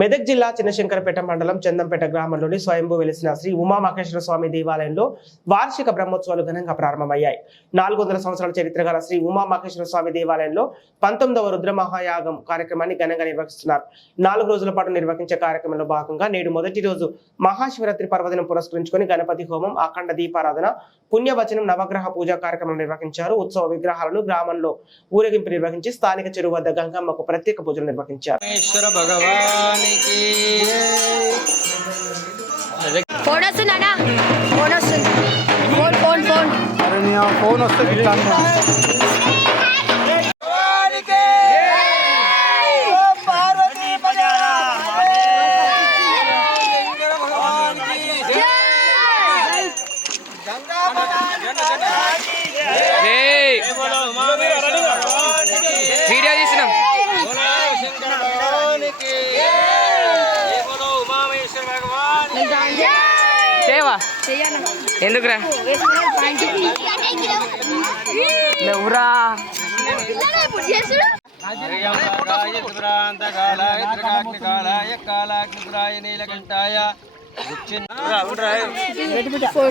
మెదక్ జిల్లా చిన్నశంకరపేట మండలం చందంపేట గ్రామంలోని స్వయంభూ వెలిసిన శ్రీ ఉమామహేశ్వర స్వామి దేవాలయంలో వార్షిక బ్రహ్మోత్సవాలు ఘనంగా ప్రారంభమయ్యాయి. నాలుగు వందల సంవత్సరాల చరిత్ర గల శ్రీ ఉమామహేశ్వర స్వామి దేవాలయంలో పంతొమ్మిదవ రుద్ర మహాయాగం కార్యక్రమాన్ని ఘనంగా నిర్వహిస్తున్నారు. నాలుగు రోజుల పాటు నిర్వహించే కార్యక్రమంలో భాగంగా నేడు మొదటి రోజు మహాశివరాత్రి పర్వదినం పురస్కరించుకొని గణపతి హోమం అఖండ దీపారాధన పుణ్యవచనం నవగ్రహ పూజా కార్యక్రమం నిర్వహించారు. ఉత్సవ విగ్రహాలను గ్రామంలో ఊరేగింపు నిర్వహించి స్థానిక చెరువు వద్ద గంగమ్మకు ప్రత్యేక పూజలు నిర్వహించారు. భగవాన్ భగవానికి ఫోన్ వస్తుందనా ఫోన్ వస్తుంది ఫోన్ ఫోన్ ఫోన్ ఫోన్ వస్తే ఇట్లా అన్నా. వీడియో తీసినాం ఉమామేశ్వర భగవాన్ సేవా ఎందుకురా నువ్వురా నీలకంఠాయ ఫోన్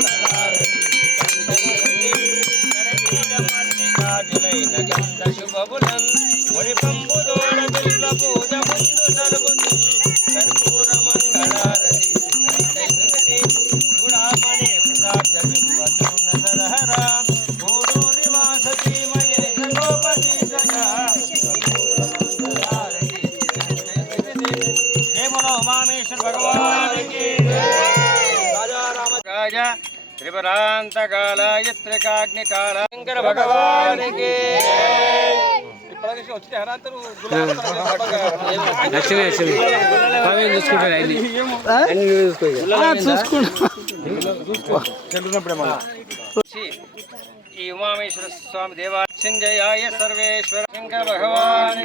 తీసిన శుభబులన్ మురి పంబు దోడ బిల్వ పూజ ముందు సలుగుతు కర్పూర మంగళారతి చూడామణి ప్రాజబింబూర్ణ సరహర గోడూరి వాసతి మహేశ గోపతి భగవానికి శంకర భగవానికి లక్ష్మి లక్ష్మి. పవేం చూసుకుంటాడు అన్ని అన్ని చూసుకుంటా. ఈ ఉమామేశ్వర స్వామి దేవాలయం జయాయ సర్వేశ్వర శంకర భగవాన్.